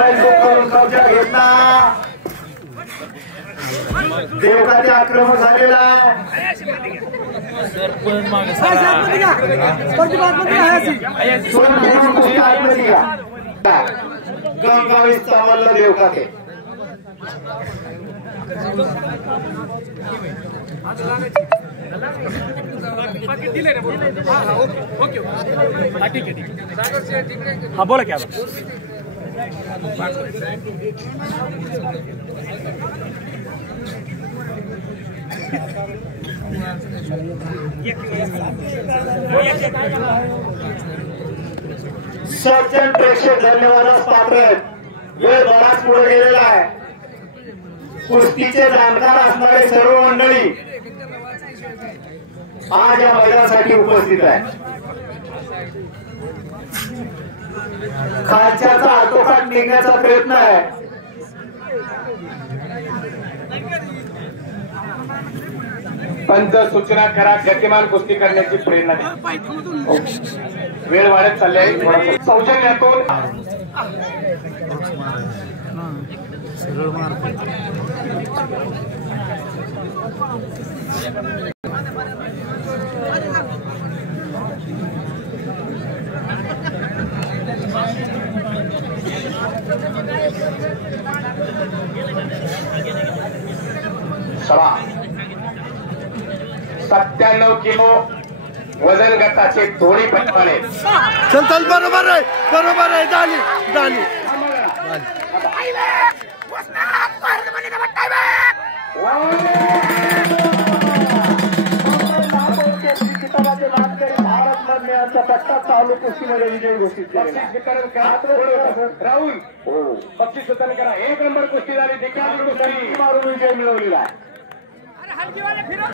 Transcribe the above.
करून कब्जा घेतला. देवकाचे आक्रमण झालेला गंगावी चावलं देवकाचे. हा बोला क्या सज्जन प्रेक्षक धन्यवादास पात्र आहेत. वेळ बराच पुढे गेलेला आहे. कुस्तीचे जाणकार असणारे सर्व मंडळी आज या मैदानासाठी उपस्थित आहे. खालच्याचा आटोकाट निघण्याचा प्रयत्न आहे. पंच सूचना करा. गतिमान कुस्ती करण्याची प्रेरणा द्या. वेळ वाढत चालली आहे. सौजन्यातून चला 97 किलो वजन गटाचे दोन्ही पैलवान. चल चल बरोबर आहे झाली झाली. पट्टा चालू कुस्तीमध्ये विजय घोषित केला. राहुल बक्षीस वितरण करा. 1 नंबर कुस्ती झाली. देखील मारून विजय मिळवलेला आहे.